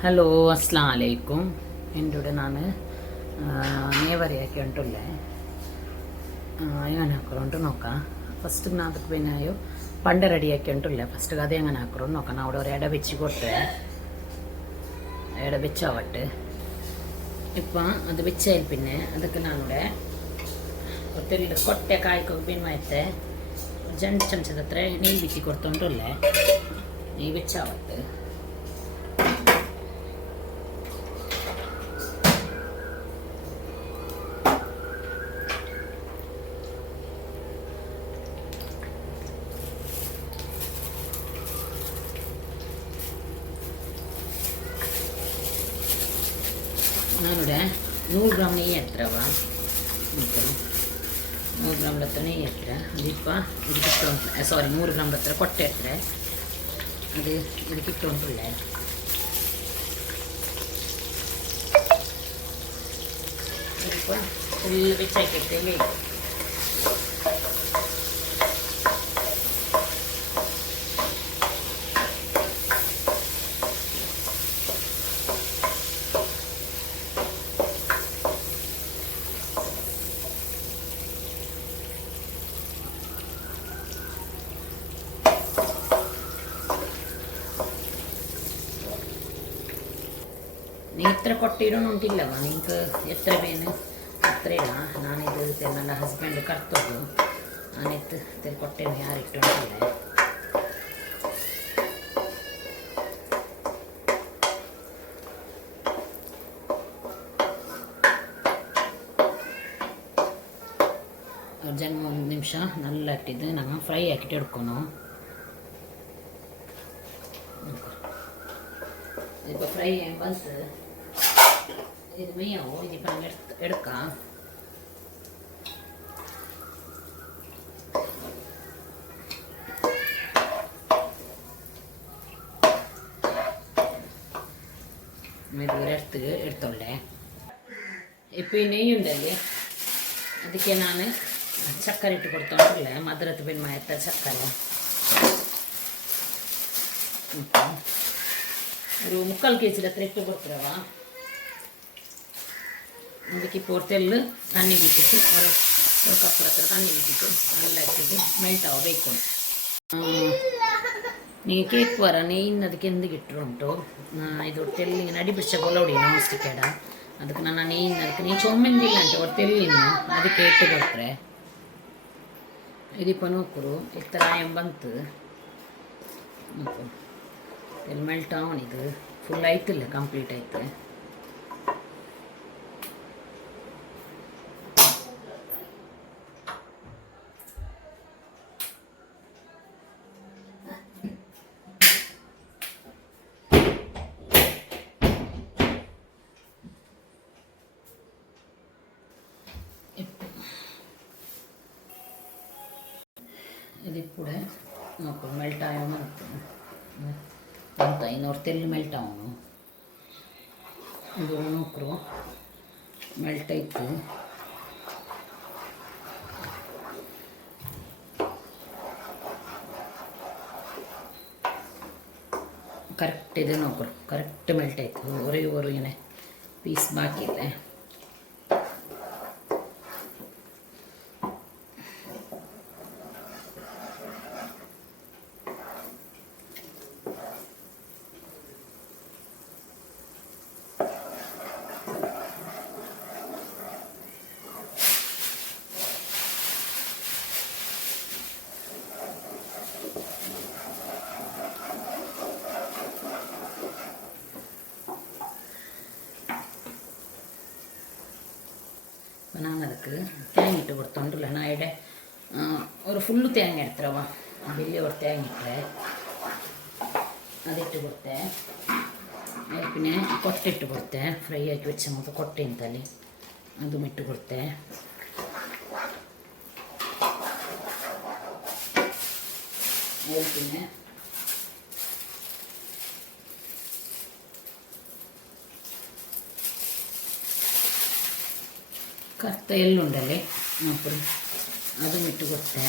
ഹലോ അസ്സലാമു അലൈക്കും. എൻ്റെ കൂടെ ഞാൻ ನೇವರಿಯಾಕಿ ಉಂಟುಲ್ಲೆ ಏನು ಹಾಕೋರು ಉಂಟು ನೋಕ ಫಸ್ಟ್ ನಾನು ಅದಕ್ಕೆ ಬೇನಾಯು ಪಂಡ ರೆಡಿಯಾಕಿ ಉಂಟುಲ್ಲೆ ಫಸ್ಟ್ಗೆ ಅದೇ ಹೆಂಗೆ ಹಾಕೋರು ನೋಕ ನಾವು അവിടെ ഒരു ഇട വെച്ച് ಕೊಟ್ಟೆ ഇട വെച്ചാവട്ടെ ഇപ്പം അത് വെച്ചാൽ പിന്നെ അതൊക്കെ ഞാനിവിടെ ഒത്തിരി കൊಟ್ಟೆ ಕಾಯ್ಕೊ ಬಿನ್ವಾಯ್ತೆ ಜಂಡು ಚಮಚದ ಹತ್ರ ನೀರು ಬಿಚ್ಚಿ ಕೊಡ್ತುಂಟುಲ್ಲೆ ನೀರು വെച്ചാവട്ടെ ഞാനിവിടെ 100 ഗ്രാം നെയ്യ് എത്രവ 100 ഗ്രാം ಹತ್ರ നെയ്യ് ಎತ್ತರ അതിപ്പോൾ ಇದಕ್ಕಿಟ್ಟು ಉಂಟು 100 ഗ്രാം ಹತ್ರ ಕೊಟ್ಟೆ ಎತ್ತರ ಅದು ಇದಕ್ಕಿಟ್ಟು ಉಂಟುಳ್ಳೆ ഇപ്പോൾ ഫുൾ വെച്ചാക്കിയിട്ടല്ലേ നീ ഇത്ര കൊട്ടിയിടണുണ്ടില്ലവ നിങ്ങൾക്ക് എത്ര പേന് അത്രയില്ല ഞാനിത് ನನ್ನ ಹಸ್ಬೆಂಡ್ ಕರ್ತೋದು ನಾನಿತ್ತು ತೆರೆ ಕೊಟ್ಟೆನು ಯಾರಿಟ್ಟುಂಟಿಲ್ಲ ಜನ್ಮ 1 ನಿಮಿಷ നല്ല ಇಟ್ಟಿದ್ದು ನಾನು ಫ್ರೈ ಹಾಕಿಟ್ಟು എടുക്കുന്നു ഇപ്പോൾ ഫ്രൈ ചെയ്യാൻ ಬಂತು ഇത് മെയ്യാവോ ഇതിപ്പോൾ നമ്മൾ എടുക്കാം എടുത്തോളേ ഇപ്പോൾ ഈ നെയ്യുണ്ടല്ലേ ಅದಕ್ಕೆ ನಾನು ಚಕ್ಕರೆ ಇಟ್ಟು ಕೊಡ್ತೊಂಡಿಲ್ಲ ಮಧುರತೆ ಬಿನ್ಮಾಯತ್ತ ಚಕ್ಕರೆ ഒരു 3/4 kg ಹತ್ರ ಇಟ್ಟು ಕೊಡ್ತೀರವ ಅದಕ್ಕೆ ಪೋರ್ತೆಲ್ಲು ತಣ್ಣಿ ಬಿಟ್ಟಿಟ್ಟು ഒരു ಕಪ್ಪರ ಹತ್ರ ತಣ್ಣಿ ಬಿಟ್ಟಿಟ್ಟು ಎಲ್ಲ ಇಟ್ಟಿದ್ದು ಮೆಲ್ಟ್ ಆಗಬೇಕು ನೀವು ಕೇಕ್ ಬರ നെയ്യ് ಅದಕ್ಕೆ ಎಂದಿಗೆ ಇಟ್ಟುಂಟು ಇದು ತೆಲ್ಲಿಗೆ ನಡಿ ಬಿಡಿಸ ಕೊಲ್ಲೋಡಿ ನಾನ್ ಸ್ಟಿಕ್ ಎಡ ಅದಕ್ಕೆ ನಾನು നെയ്യ് ಅದಕ್ಕೆ ನೀವು ಚೊಮ್ಮೆಂದಿಲ್ಲ ಅಂತ ಒಟ್ಟು ತೆಲ್ಲಿನ ಅದಕ್ಕೆ ಇಟ್ಟು ಕೊಟ್ಟರೆ ഇതിപ്പോൾ നോക്കൂ ഇത്ര ಬಂತು നോക്കൂ ಎಲ್ಲಿ ಮೆಲ್ಟ್ ಆವಣಿದು ಫುಲ್ ಆಯ್ತಿಲ್ಲ ಕಂಪ್ಲೀಟ್ ಆಯ್ತು ഇതിൽ കൂടെ നോക്കൂ മെൽട്ട് ആയോ നോക്കൂ ಅಂತ ಇನ್ನೂರು ತೆಲ್ಲು ಮೆಲ್ಟ್ ಅವನು ಇದು ನೋಕ್ರು ಮೆಲ್ಟ್ ಆಯ್ತು ಕರೆಕ್ಟ್ ಇದೆ ನೋಕ್ರು ಕರೆಕ್ಟ್ ಮೆಲ್ಟ್ ಆಯ್ತು ಹೊರಗೆ ಪೀಸ್ ಬಾಕಿದೆ ನಾನು ಅದಕ್ಕೆ ತೇಂಗ ಇಟ್ಟು കൊടുത്തോണ്ടില്ല ഞാൻ ഇവിടെ ഒരു ഫുള്ള് തേങ്ങ എടുത്തവ വലിയ ഒരു തേങ്ങ ഇട്ടേ അതിട്ട് കൊടുത്തേ പിന്നെ കൊട്ട ഇട്ട് കൊടുത്തേ ഫ്രൈ ആക്കി വെച്ച നമുക്ക് കൊട്ടയും തലി അതും ഇട്ട് കൊടുത്തേ അതിൽ പിന്നെ ಕರ್ತ ಎಳ್ಳುಂಡಲೆ ನೋಡ್ರಿ ಅದು ಇಟ್ಟು ಕೊಟ್ಟೆ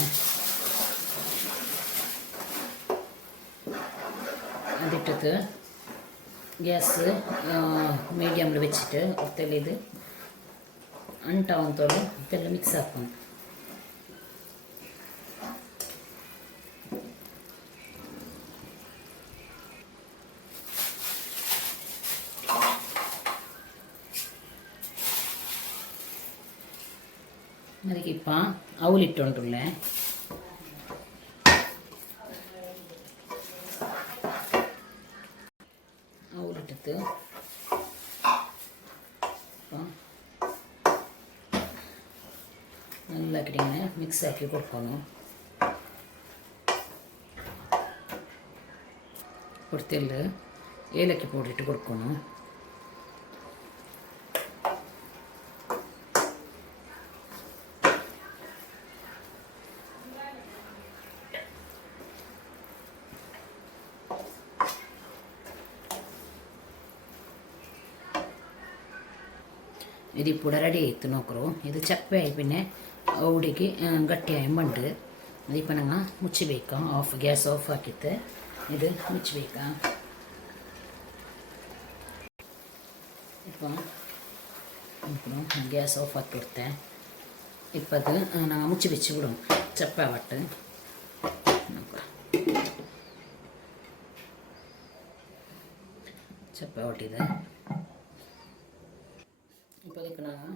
ಅದಿಟ್ಟಕ್ಕೆ ഗ്യാസ് മീഡിയമിൽ വെച്ചിട്ട് ഒത്തെല്ലാം ഇത് ಅಂಟಾವಂತೋಳು ಇದೆಲ್ಲ ಮಿಕ್ಸ್ ಹಾಕೊಂಡು ಅದಕ್ಕಿಪ್ಪ ಅವಲಿಟ್ಟುಂಟುಳ್ಳೆ ಅವಲಿಟ್ಟಿತ್ತು നല്ല ഇങ്ങനെ മിക്സ് ആക്കി കൊടുക്കണം. കൊടുത്തില്ല ഏലക്ക പൊടി ഇട്ട് കൊടുക്കണം. ഇതിപ്പോൾ റെഡി ആയിത്ത് നോക്കറു. ഇത് ചപ്പയായി പിന്നെ ഔടിക്ക് ಗಟ್ಟಿಯಾಗಿ ಬಂಡು ಇದೀಪ ನಂಗೆ ಮುಚ್ಚಬೇಕು. ಗ್ಯಾಸ್ ಆಫ್ ಹಾಕಿತ್ತು ಇದು ಮುಚ್ಚಬೇಕು. ഇപ്പോൾ ഗ്യാസ് ഓഫ് ആക്കി കൊടുത്തേ. ഇപ്പം അത് ഞങ്ങൾ മുಚ್ಚി വെച്ച് വിടും ചപ്പാവട്ട്. ചപ്പാവട്ടിത് ഇപ്പോൾ ಅದಕ್ಕೆ ನಾವು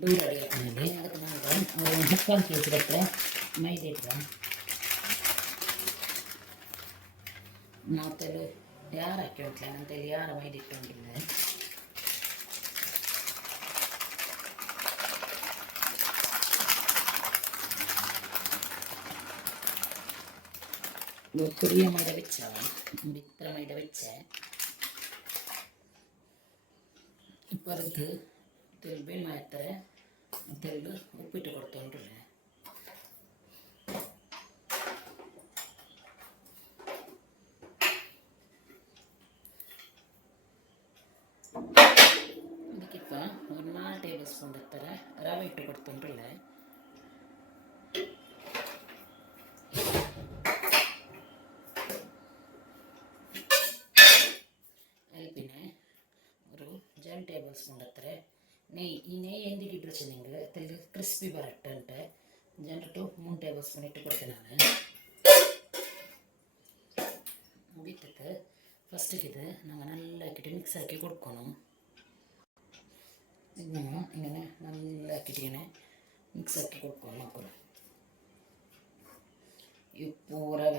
ಡೂ ರೆಡಿ ಹಾಕಿದ್ವಿ. ಅದಕ್ಕೆ ನಾವು 3/4 kg ಗಟ್ಟಲೆ ಮೈದಾ ಇಟ್ಟು ನಾವತ್ತಲ್ಲಿ ಯಾರು ಹಾಕಿ ಹೋಗ್ಲಿಲ್ಲ ಅಂತೇಳಿ ಯಾರು ಮೈದಾ ಇಟ್ಟುಕೊಂಡಿಲ್ಲ. ചെറിയ മൈദ വെച്ചാണ് ഇത്ര മൈദ വെച്ചേ. ഇപ്പം ಅದಕ್ಕೆ ತೆಲ್ಬೇನ್ ಮಾಡ್ತಾರೆ. ತೆಲ್ಲು ಉಪ್ಪಿಟ್ಟು ಕೊಡ್ತೊಂಡ್ರೆ ಅದಕ್ಕಿಪ್ಪ ಒಂದು 4 ಟೇಬಲ್ ಸ್ಪೂನ್ ಇರ್ತಾರೆ ರವೆ ಇಟ್ಟು ಕೊಡ್ತೊಂಡ್ರೆ. ಅಲ್ಲಿ പിന്നെ ഒരു 10 ಟೇಬಲ್ ಸ್ಪೂನ್ ಇರ್ತಾರೆ നെയ്യ്. ഈ നെയ്യ് എന്തിട്ട് ഇട്ട് വെച്ചെങ്കിൽ അതിൽ ക്രിസ്പി ബറട്ടിട്ട് 2 to 3 ടേബിൾ സ്പൂൺ ഇട്ട് കൊടുത്തതാണ്. ಬಿಟ್ಟಿತ್ತು ಫಸ್ಟಿಗೆ ಇದು ನಂಗೆ നല്ല ಹಾಕಿಟ್ಟು ಮಿಕ್ಸ್ ಹಾಕಿ കൊടുക്കണം. ಇದನ್ನು ഇങ്ങനെ നല്ല ಹಾಕಿಟ್ಟು ഇങ്ങനെ ಮಿಕ್ಸ್ ಹಾಕಿ കൊടുക്കണം നോക്കണം. ഉപ്പ് റവ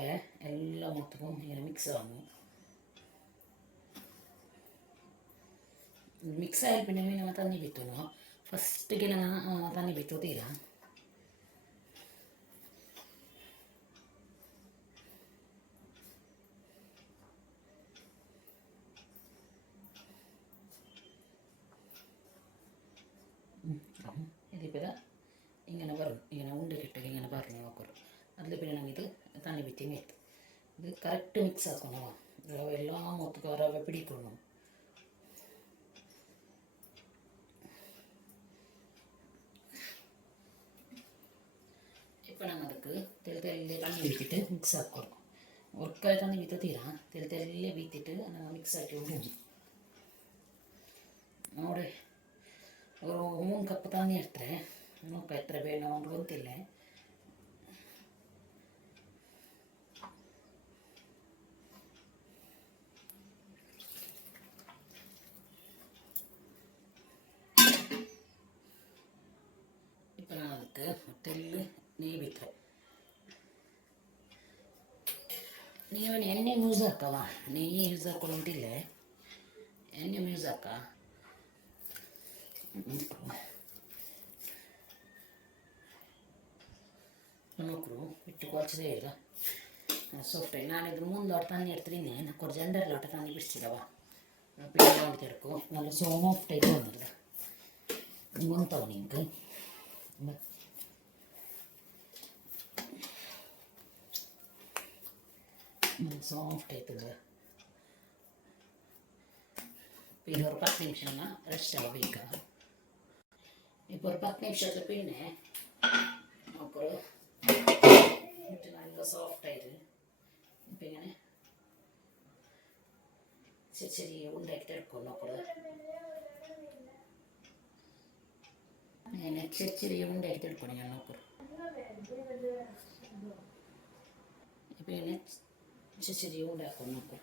എല്ലാം മൊത്തം ഇങ്ങനെ മിക്സ് ആകുന്നു. ಮಿಕ್ಸ್ ಆಗಿ പിന്നെ നമ്മൾ തന്നി ಬಿತ್ತು ಫಸ್ಟಿಗೆ ನಾನು ತನ್ನಿ ಬಿತ್ತು ತೀರಾ ഇതിപ്പോൾ ഇങ്ങനെ പറഞ്ഞു ഇങ്ങനെ ഉണ്ട കിട്ടുക ഇങ്ങനെ പറഞ്ഞു നോക്കರು. അതിൽ പിന്നെ ഞങ്ങിത് തന്നി ಬಿತ್ತಿಂಗ್ ಆಯ್ತು. ഇത് കറക്റ്റ് മിക്സ് ആക്കണം. റവ എല്ലാം മൊത്തം റവ പിടിക്കണം. ഇപ്പം ഞങ്ങൾ ಅದಕ್ಕೆ ತೆಲೆ ತಣ್ಣಿ ಬಿತ್ತಿಟ್ಟು ಮಿಕ್ಸ್ ಹಾಕ್ಕೊಡು. ಒರ್ಕಾಯಿ ತಣ್ಣಿ ಬಿತ್ತ ತೀರಾ ತೆಲೆ ಬಿತ್ತಿಟ್ಟು ನಾವು ಮಿಕ್ಸ್ ಹಾಕಿ ಉಂಟು ನೋಡಿ. ಅವರು 3 ಕಪ್ ತಣ್ಣಿ ಇರ್ತಾರೆ. ನೋಕ ಎತ್ತರ ಬೇಡ ಅವ್ರಿಗೆ ಗೊತ್ತಿಲ್ಲ. ഇപ്പം ഞാൻ ಅದಕ್ಕೆ ತೆಲ್ಲು നെയ്യ് ಬಿಟ್ಟರೆ ನೀವು ಎಣ್ಣೆ ಯೂಸ್ ಹಾಕವ. ನೆಯ್ಯಿ ಯೂಸ್ ಹಾಕೊಳ್ಳೋಂತಿಲ್ಲ, ಎಣ್ಣೆ ಯೂಸ್ ಹಾಕ. ನೋಕ್ರು ಇಟ್ಟು ಕೊಚ್ಚದೇ ಇಲ್ಲ ಸೊಪ್ಪೆ. ನಾನಿದ್ರು ಮುಂದೋಟ ತಣ್ಣಿ ಇಡ್ತೀನಿ. ನಾಲ್ಕು ಜಂಡರ್ಲೋಟ ತಣ್ಣಿ ಬಿಡಿಸಿದವ ಪಿಂಡ ಮಾಡಿ ತಿರ್ಕು നല്ല സോഫ്റ്റ് ആയിട്ട് വന്നില്ല. ഇങ്ങനത്തെ നിങ്ങൾക്ക് സോഫ്റ്റ് ആയിട്ടുണ്ട്. പിന്നെ ഒരു 10 നിമിഷം റെസ്റ്റ് ആവാൻ വയ്ക്കുക. ഇപ്പോൾ ഒരു 10 നിമിഷത്തിൽ പിന്നെ നമുക്കൊരു നല്ല സോഫ്റ്റ് ആയിട്ട് ഇപ്പം ഇങ്ങനെ ചെറിയ ഉണ്ടാക്കിയിട്ട് എടുക്കും നോക്കുന്നത് അങ്ങനെ ചെറിയ ഉണ്ടാക്കിയിട്ട് എടുക്കണം ഞാൻ നോക്കും ഇപ്പം ഇങ്ങനെ ചെറിയ ഉണ്ടാക്കും നോക്കും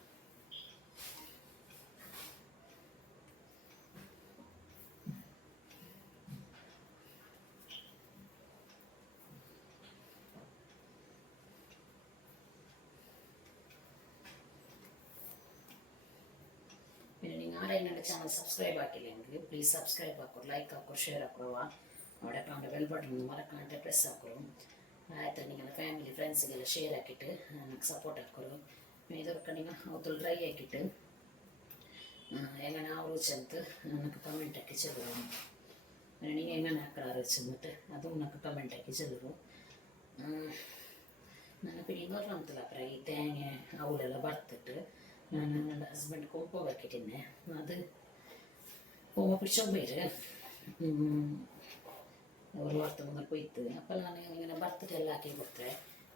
പിന്നെ നിങ്ങൾ ആരെയും എൻ്റെ ചാനൽ സബ്സ്ക്രൈബ് ആക്കില്ലെങ്കിൽ പ്ലീസ് സബ്സ്ക്രൈബ് ആക്കും ലൈക്ക് ആക്കും ഷെയർ ആക്കുക അവിടെ കാണുന്ന ಬೆಲ್ ಬಟನ್ ಮರಕಾಂಟೆ ಪ್ರೆಸ್ ಹಾಕೋರು ಆಯ್ತು ನಿಂಗೆ ಫ್ಯಾಮಿಲಿ ಫ್ರೆಂಡ್ಸ್ಗೆಲ್ಲ ಶೇರ್ ಹಾಕಿಟ್ಟು ನನಗೆ ಸಪೋರ್ಟ್ ಹಾಕೋರು ಇದಕ್ಕೆ ನೀವು ಅವತ್ತು ಡ್ರೈ ಹಾಕಿಟ್ಟು ಹೆಂಗನ ರುಚಿ ಅಂತ ನನಗೆ ಕಮೆಂಟ್ ಹಾಕಿ ಚೆಲ್ಲರು ನೀವು ಹೆಂಗನ ಹಾಕರ ರುಚಿ ಅಂದ್ಬಿಟ್ಟು ಅದು ನನಗೆ ಕಮೆಂಟ್ ಹಾಕಿ ಚೆಲ್ಲರು ನಾನು പിന്നെ ಇನ್ನೊಂದು ಅಂತಲ್ಲ ಫ್ರೈ ತೇಂಗೆ ಅವಳೆಲ್ಲ ಬರ್ತಿಟ್ಟು ನಾನು ನನ್ನ ಹಸ್ಬೆಂಡ್ ಕೋಪ ಹಾಕಿಟ್ಟಿದ್ದೆ ಅದು ಕೋಪ പിടിച്ചോമ്പേര് ഒരു വർത്തം മുതൽ പോയിട്ട് അപ്പോൾ ഞാൻ ഇങ്ങനെ ബർത്തിട്ട് എല്ലാം ആക്കി കൊടുത്തേ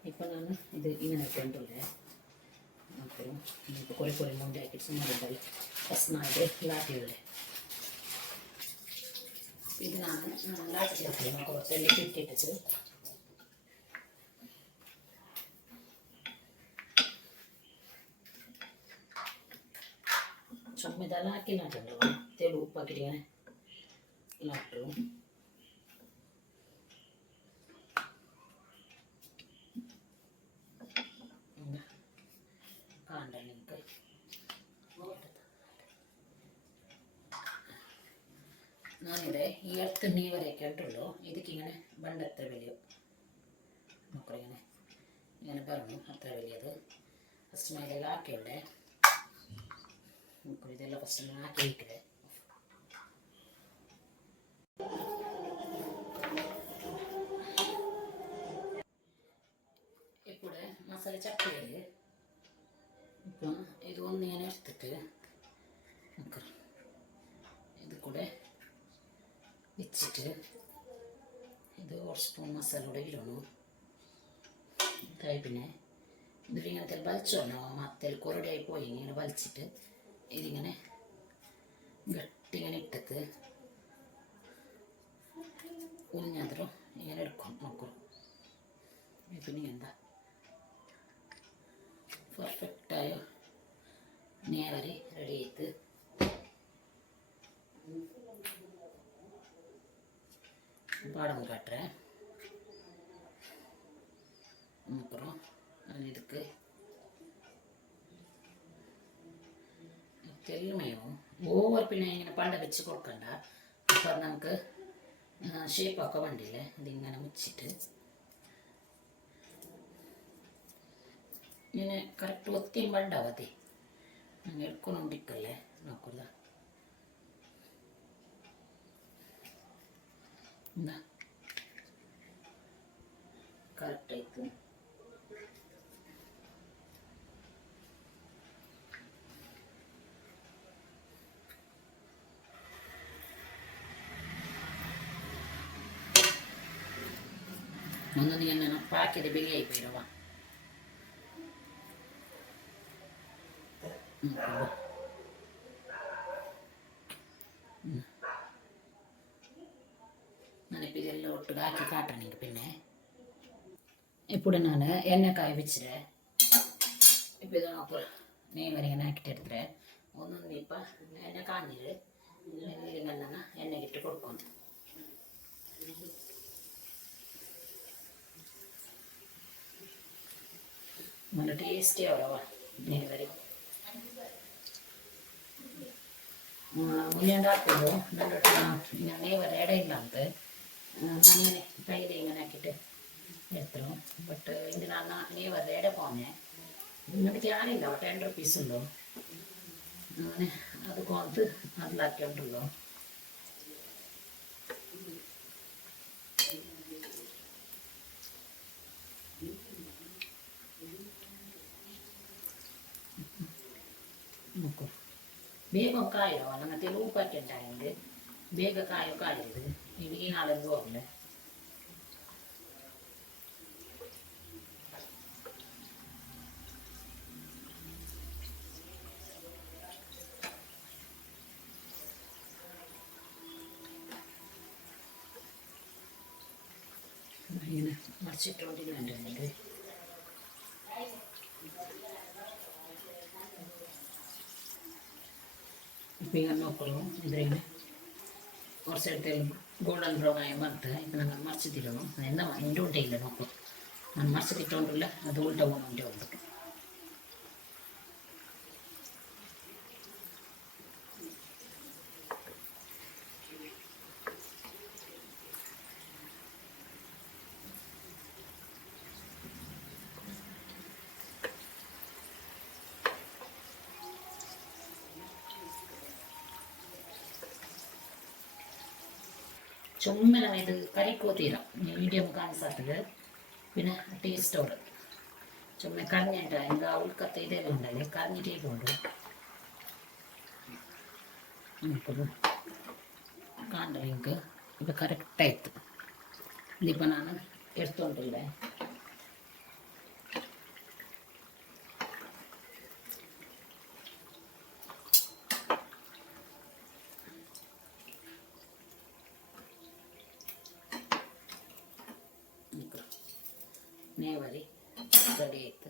ഇപ്പം ഞാൻ ഇത് ഇങ്ങനെ ഇട്ടുണ്ടല്ലേ അപ്പോഴും ഇപ്പോൾ കുറേ കുറേ മുണ്ടി ആക്കിയിട്ട് സുമ്മാറുണ്ടായി പ്രശ്നമായിട്ട് ലാക്കിയുള്ളേ ഇത് ഞാൻ ലാക്കിയിട്ട് കുറച്ച് എല്ലാം കിട്ടിയിട്ട് ചുമ ഇതെല്ലാം ആക്കിയിട്ടുണ്ടോ തേട് ഉപ്പാക്കിയിട്ട് ഇങ്ങനെ ലാട്ടു ഞാനിവിടെ ഈ അടുത്ത് നീ വരെയൊക്കെ ഉണ്ടല്ലോ ഇതിക്കിങ്ങനെ ബണ്ട് എത്ര വലിയ നോക്കറിങ്ങനെ ഇങ്ങനെ പറഞ്ഞു അത്ര വലിയത് ഫസ്റ്റ് മേലെല്ലാം ആക്കിയുണ്ടേ നോക്കറി ഇതെല്ലാം ഫസ്റ്റ് ആക്കി വയ്ക്കേ ഇപ്പോടെ മസാല ചട്ടിയിൽ ഇപ്പം ഇത് ഒന്നിങ്ങനെ എടുത്തിട്ട് നോക്കറി ഇത് കൂടെ വെച്ചിട്ട് ഇത് ഒരു സ്പൂൺ മസാല കൂടെ ഇടണം പിന്നെ ഇതിലിങ്ങനത്തെ വലിച്ചോണോ മത്തേൽ കൊറടിയായി പോയി ഇങ്ങനെ വലിച്ചിട്ട് ഇതിങ്ങനെ ഗട്ടിങ്ങനെ ഇട്ടിട്ട് ഉലിഞ്ഞാന്തരം ഇങ്ങനെ എടുക്കും നോക്കും പിന്നെ എന്താ പെർഫെക്റ്റായ നേവരെ റെഡി ചെയ്ത് பாடம் காட்டுறேன் அப்புறம் இதுக்கு തെല്ലുമയോ ഓവർ പിന്നെ ഇങ്ങനെ പണ്ട വെച്ച് കൊടുക്കണ്ട അപ്പം നമുക്ക് ഷേപ്പൊക്കെ വേണ്ടിയില്ലേ ഇതിങ്ങനെ മുച്ചിട്ട് ഇങ്ങനെ കറക്റ്റ് ഒത്തിയും പണ്ടാ മതി അങ്ങനെ എടുക്കൊണ്ടിരിക്കല്ലേ നോക്കുക എന്താ കറക്റ്റായിട്ട് ഒന്ന് നീ എന്നെ പാക്കിയത് ബിരിയായി പോയിടുവാ ഞാനിപ്പോൾ ഇതെല്ലാം ഒട്ടുക ആക്കി കാട്ടണമെങ്കിൽ പിന്നെ ఇప్పుడు ನಾನು ಎಣ್ಣೆ ಕಾಯಿ ಬಿಚ್ಚರೆ ಇಪ್ಪ ಇದು ನೋಕು നെയ്വരിങ്ങനെ ആക്കിയിട്ട് എടുത്തിട്ട് ഒന്നും ഇപ്പം എണ്ണ കാഞ്ഞിട്ട് ഇങ്ങനെ എണ്ണയിലിട്ട് കൊടുക്കും നല്ല ടേസ്റ്റി ആവുക നെയ്വരി മുന്നേണ്ടാക്കുമ്പോൾ നല്ലോട്ട് ഇങ്ങനെ നെയ്വര ഇടയില്ല ಅಂತ ನಾನಿങ്ങനെ ಕೈಲಿ ഇങ്ങനെ ആക്കിയിട്ട് എടുത്തു ബട്ട് ഇതിനാണ് നെയ്വര ഇട പോന്നെ ഇങ്ങോട്ട് ഞാനില്ല അവിടെ 10 rupees ഉണ്ടോ അങ്ങനെ അത് കൊത്ത് അതിലാക്കിയിട്ടുണ്ടല്ലോ നോക്കൂ ಬೇಗ ಕಾಯೋ ನನ್ನ ತೆಲುಗು ಪ್ಯಾಕೆಟ್ ಆಗಿದೆ ಬೇಗ ಕಾಯೋ ಕಾಯಿದೆ ಈಗ ನಾಳೆಂದು ಹೋಗಲೆ മറിച്ചിട്ടുകൊണ്ടിരിക്കുന്നുണ്ട് എന്നിട്ട് ഇപ്പം ಈಗ ನೋಡ್ಕೊಳ್ಳು ಇದ್ರೇನು കുറച്ചെടുത്ത് ಗೋಲ್ಡನ್ ಬ್ರೌನ್ ಆಗಿ ಬಂತು ಇപ്പം ನಂಗೆ ಮರ್ಚಿತಿರೋನು ಎಂದ ಇಂಟು ಉಂಟೆ ಇಲ್ಲ ನೋಕು ನಾನು ಮರ್ಚಿಟ್ಟಿಲ್ಲ ಅದು ಉಲ್ಟ ಉಂಟೆ ಹೋಗ್ಬಿಟ್ಟು ചുമ്മല ഇത് കറിക്കോ തീരാം മീഡിയം കാണിസാത്തത് പിന്നെ ടേസ്റ്റോട് ചുമ്മ കറിഞ്ഞിട്ട് എനിക്ക് ഉൾക്കത്തെ ഇതെല്ലാം ഉണ്ടല്ലേ കറിഞ്ഞിട്ടേ കൊണ്ട് നമുക്കൊരു ಕಾಂಡ ಇಂಕ್ ಇದು ಕರೆಕ್ಟ್ ಆಯಿತು ದೀಪ ನಾನು ಎಡ್ತೊಂಡಿಲ್ಲ ನೇವರಿ ರೆಡಿ ಆಯಿತು